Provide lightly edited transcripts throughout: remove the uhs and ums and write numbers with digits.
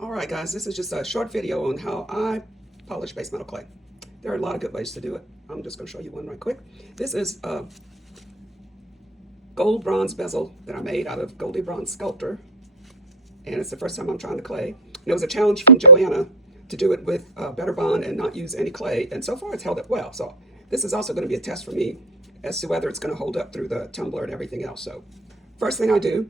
Alright guys, this is just a short video on how I polish base metal clay. There are a lot of good ways to do it. I'm just going to show you one right quick. This is a gold bronze bezel that I made out of Goldie Bronze Sculptor. And it's the first time I'm trying the clay. And it was a challenge from Joanna to do it with better bond and not use any clay. And so far it's held up well. So this is also going to be a test for me as to whether it's going to hold up through the tumbler and everything else. So first thing I do,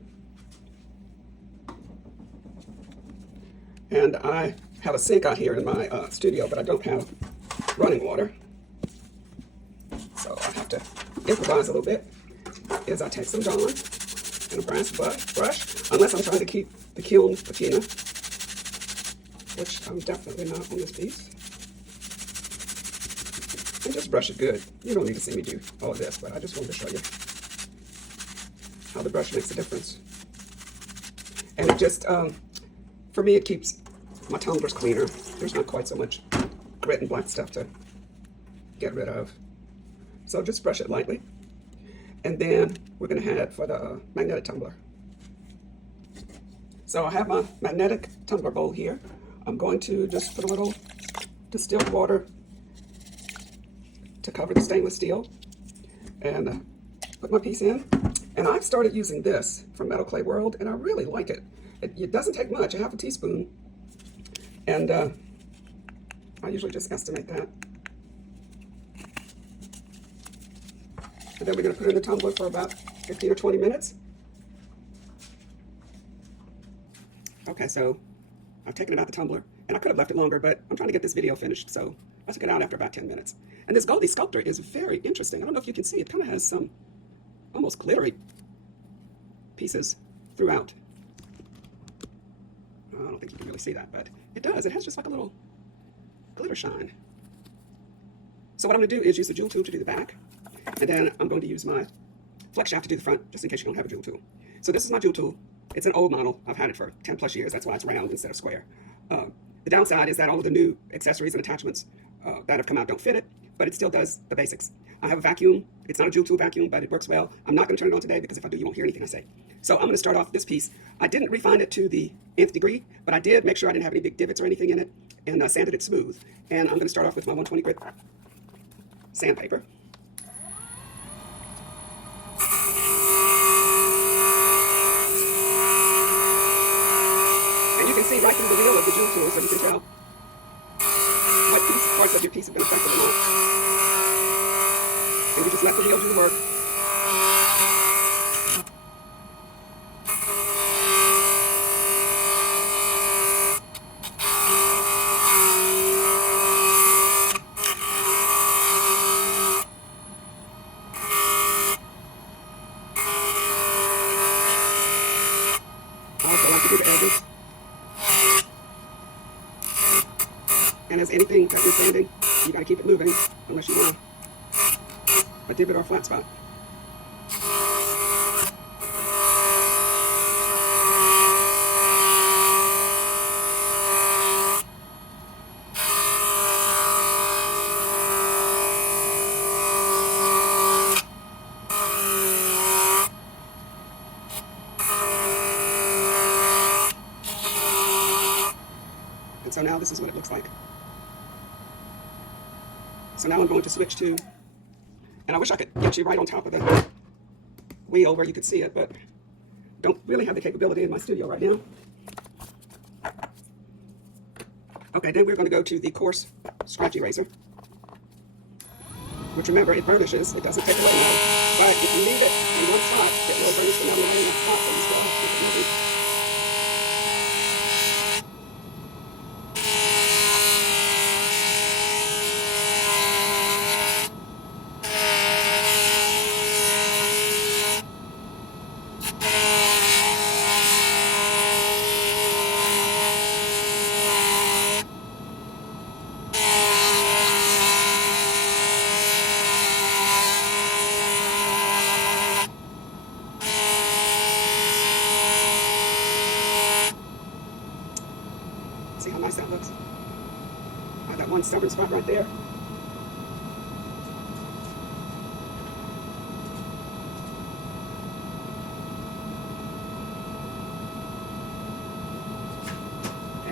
and I have a sink out here in my studio, but I don't have running water. So I have to improvise a little bit. Is I take some Dawn and a brass brush, unless I'm trying to keep the kiln patina, which I'm definitely not on this piece. And just brush it good. You don't need to see me do all of this, but I just wanted to show you how the brush makes a difference. And it just, for me, it keeps my tumblers cleaner. There's not quite so much grit and black stuff to get rid of. So just brush it lightly. And then we're going to head for the magnetic tumbler. So I have my magnetic tumbler bowl here. I'm going to just put a little distilled water to cover the stainless steel and put my piece in. And I've started using this from Metal Clay World, and I really like it. It doesn't take much, a half a teaspoon. And I usually just estimate that. And then we're going to put it in the tumbler for about 15 or 20 minutes. Okay, so I've taken it out the tumbler, and I could have left it longer, but I'm trying to get this video finished, so I took it out after about 10 minutes. And this Goldie sculptor is very interesting. I don't know if you can see, it kind of has some almost glittery pieces throughout. I don't think you can really see that, but it does. It has just like a little glitter shine. So what I'm going to do is use the jewel tool to do the back, and then I'm going to use my flex shaft to do the front, just in case you don't have a jewel tool. So this is my jewel tool. It's an old model. I've had it for 10 plus years. That's why it's round instead of square. The downside is that all of the new accessories and attachments that have come out don't fit it, but it still does the basics. I have a vacuum. It's not a jewel tool vacuum, but it works well. I'm not going to turn it on today because if I do, you won't hear anything I say. So I'm going to start off this piece. I didn't refine it to the nth degree, but I did make sure I didn't have any big divots or anything in it, and sanded it smooth. And I'm going to start off with my 120 grit sandpaper. And you can see right through the wheel of the jewel tool, so you can tell what parts of your piece have been affected or not. And you just let the wheel do the work. I also like to do the edges. And as anything that you're sanding, you gotta keep it moving unless you want a divot or a flat spot. And so now this is what it looks like. So now I'm going to switch to, and I wish I could get you right on top of the wheel where you could see it, but don't really have the capability in my studio right now. Okay, then we're going to go to the coarse scratchy razor, which remember, it burnishes, it doesn't take away metal, but if you leave it in one spot, it will burnish the metal in that spot, so you still have to keep it moving. See how nice that looks? I have that one stubborn spot right there.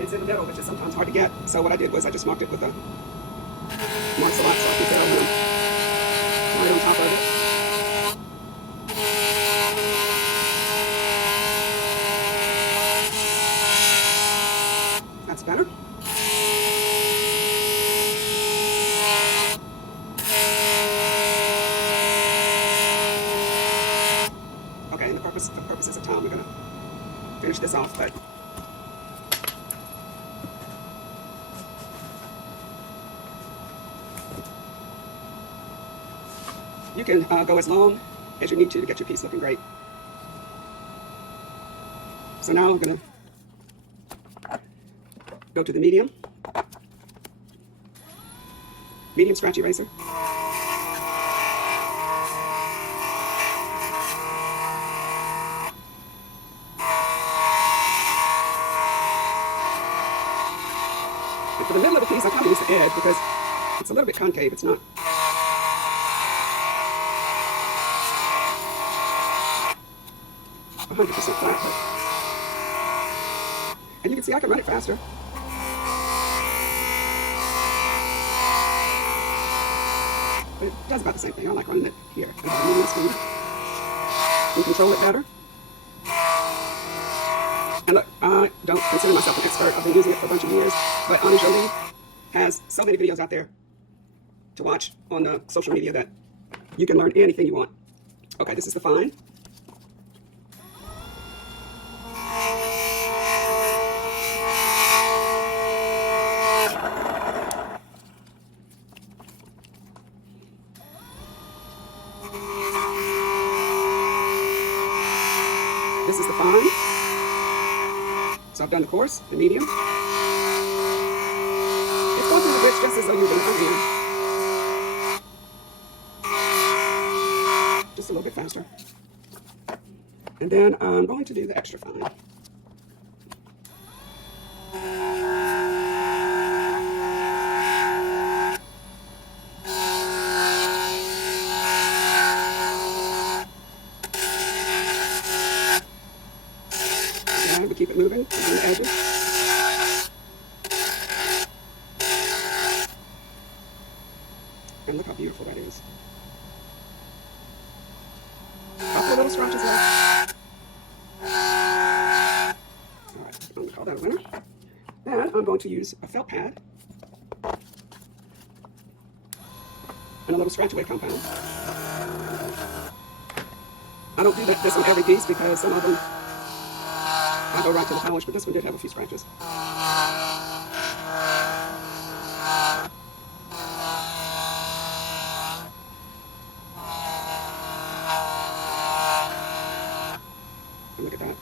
it's in the middle, which is sometimes hard to get. So what I did was I just marked it with a mark select, so I can tell when I'm right on top of it. That's better. Okay, and for purposes of time, we're going to finish this off, but you can go as long as you need to get your piece looking great. So now I'm going to go to the medium scratch eraser. And for the middle of the piece, I kind of use the edge because it's a little bit concave. It's not 100% flat. And you can see I can run it faster. But it does about the same thing. I like running it here. You control it better. And look, I don't consider myself an expert. I've been using it for a bunch of years. But Anna Jolie has so many videos out there to watch on social media that you can learn anything you want. Okay, this is the fine. This is the fine. So I've done the coarse, the medium. It's going through the bridge just as though you're going to come in. Just a little bit faster. And then I'm going to do the extra fine. And we keep it moving on the edges. And look how beautiful that is. Couple of little scratches left. Alright, I'm going to call that a winner. Then I'm going to use a felt pad and a little scratch away compound. I don't do this on every piece because some of them I go right to the polish, but this one did have a few scratches. And look at that.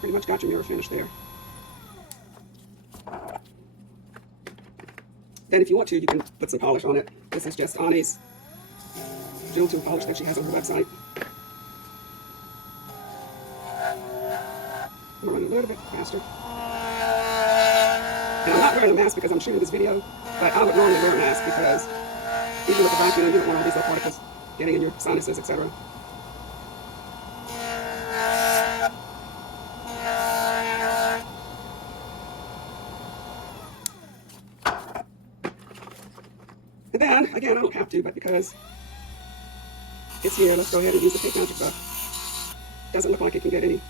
Pretty much got your mirror finish there. Then if you want to, you can put some polish on it. This is just Annie's Jewel Tool polish that she has on her website. I'm going to run a little bit faster. And I'm not wearing a mask because I'm shooting this video, but I would normally wear a mask because even with the vacuum, you don't want all these little particles getting in your sinuses, etc. And then, again, I don't have to, but because it's here, let's go ahead and use the Pink Magic Buff. Doesn't look like it can get any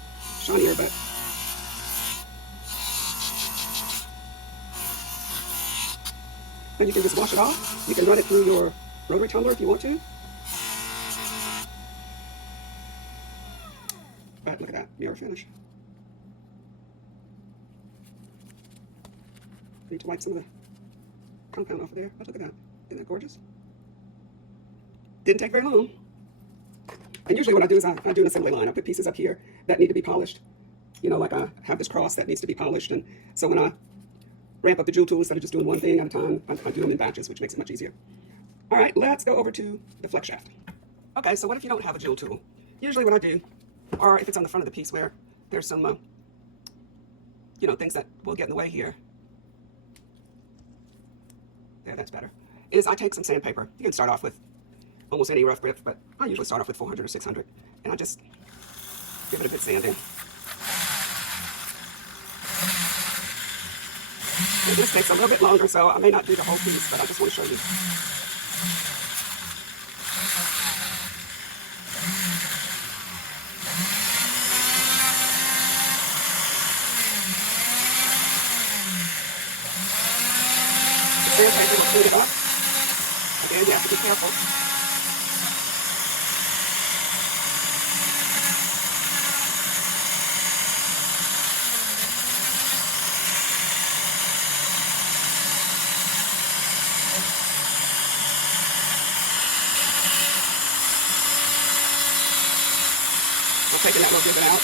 shinier, but then you can just wash it off. You can run it through your rotary tumbler if you want to. But look at that mirror finish. Need to wipe some of the compound off of there. But look at that. Isn't that gorgeous? Didn't take very long. And usually what I do is I do an assembly line. I put pieces up here that need to be polished. You know, like I have this cross that needs to be polished. And so when I ramp up the Jewel Tool, instead of just doing one thing at a time, I do them in batches, which makes it much easier. All right, let's go over to the flex shaft. Okay, so what if you don't have a Jewel Tool? Usually what I do, or if it's on the front of the piece where there's some, you know, things that will get in the way here. There, that's better. Is I take some sandpaper. You can start off with almost any rough grip, but I usually start off with 400 or 600, and I just give it a good sanding. And this takes a little bit longer, so I may not do the whole piece, but I just want to show you. The sandpaper will clean it up. Again, you have to be careful. I'm taking that little divot out,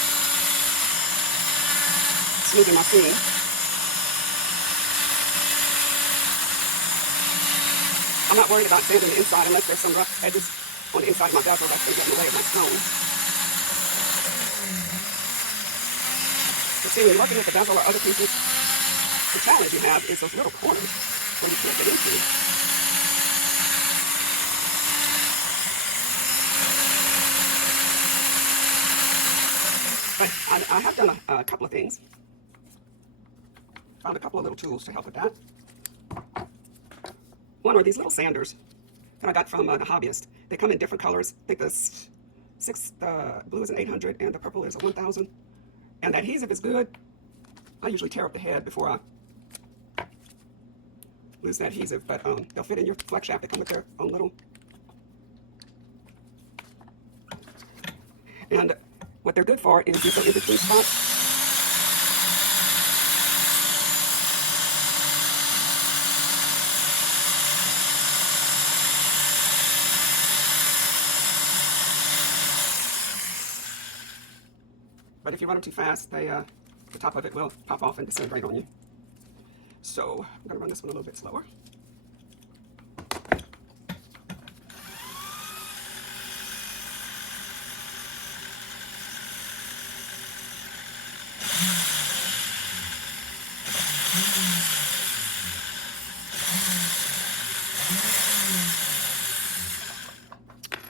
smoothing my seam. I'm not worried about sanding the inside unless there's some rough edges on the inside of my bezel that's going to get in the way of my stone. But see, when you're working with the bezel or other pieces, the challenge you have is those little corners where you can't get into. But I have done a couple of things. Found a couple of little tools to help with that. One are these little sanders that I got from the hobbyist. They come in different colors. I think the blue is an 800 and the purple is a 1000. And the adhesive is good. I usually tear up the head before I lose the adhesive, but they'll fit in your flex shaft. They come with their own little. And what they're good for is the in-between spots. But if you run them too fast, the top of it will pop off and disintegrate on you. So I'm going to run this one a little bit slower.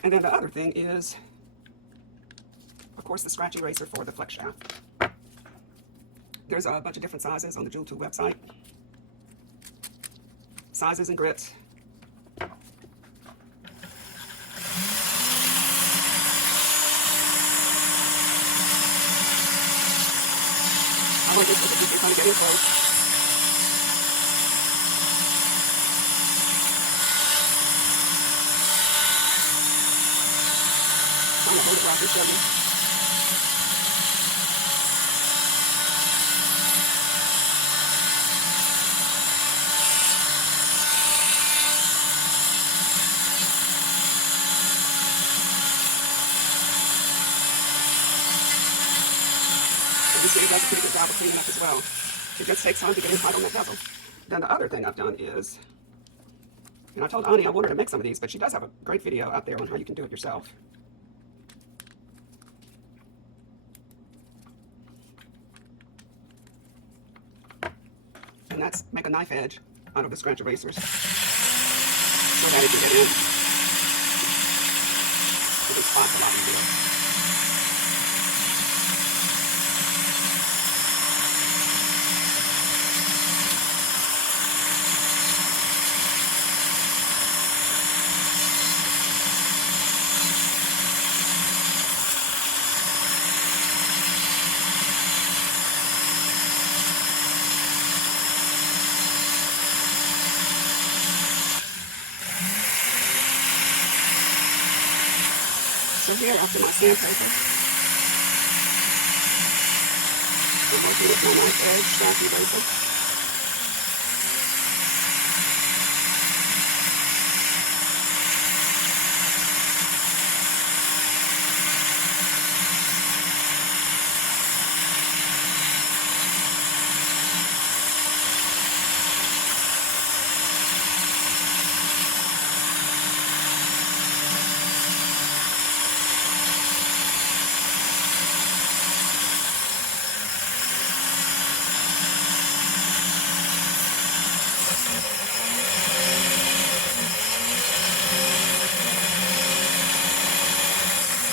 And then the other thing is, of course, the scratch eraser for the flex shaft. There's a bunch of different sizes on the Jewel Tool website. Sizes and grits. I want this so that you can kind of get in close. I'm going to hold it right and show you. You see, it does a pretty good job of cleaning up as well. It just takes time to get inside on that bezel. Then the other thing I've done is, and I told Ani I wanted to make some of these, but she does have a great video out there on how you can do it yourself. And that's make a knife edge out of the scratch erasers so that it can get in. So the spots a lot easier. So here, after my sandpaper, I'm working with my knife edge scratch eraser.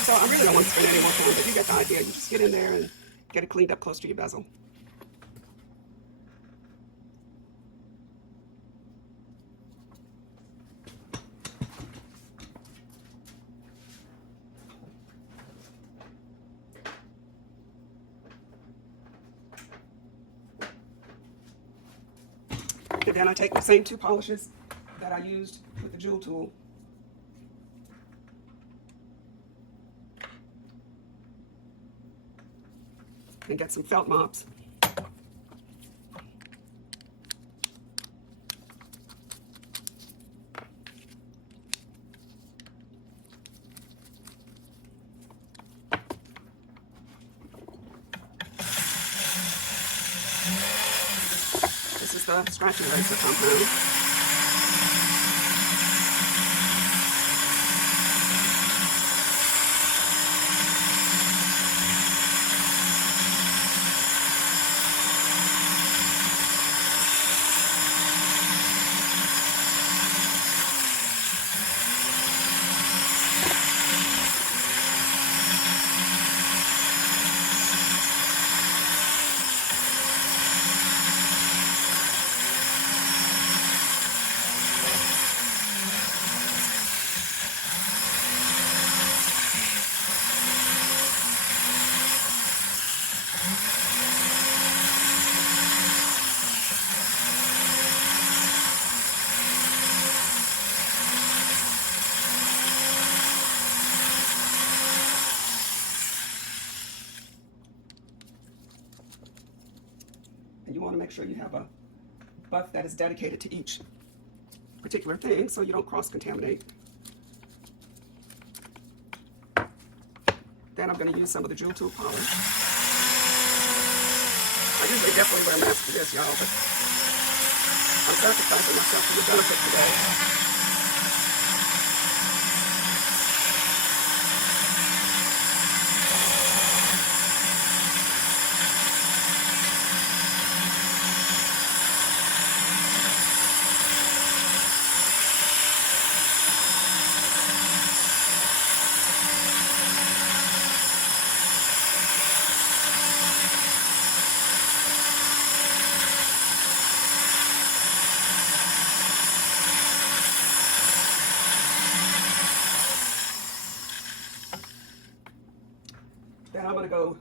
So I really don't want to spend any more time, but you get the idea. You just get in there and get it cleaned up close to your bezel. And then I take the same 2 polishes that I used with the jewel tool. And get some felt mops. This is the scratch and eraser compound. And you want to make sure you have a buff that is dedicated to each particular thing so you don't cross-contaminate. Then I'm going to use some of the jewel tool polish. I usually definitely wear a mask for this, y'all, but I'm sacrificing myself for the benefit today. Then I'm going to go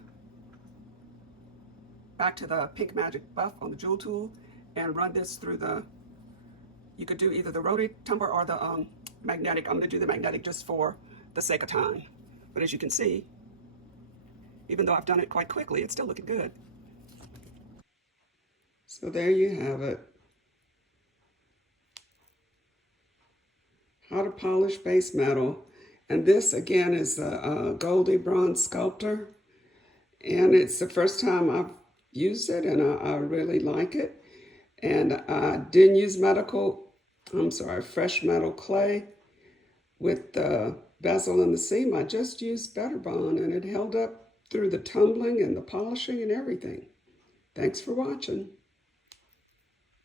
back to the Pink Magic buff on the jewel tool and run this through the, you could do either the rotary tumbler or the magnetic. I'm going to do the magnetic just for the sake of time. But as you can see, even though I've done it quite quickly, it's still looking good. So there you have it. How to polish base metal. And this again is the Goldie Bronze Sculptor. And it's the first time I've used it, and I really like it. And I didn't use fresh metal clay with the bezel and the seam. I just used Better Bond, and it held up through the tumbling and the polishing and everything. Thanks for watching.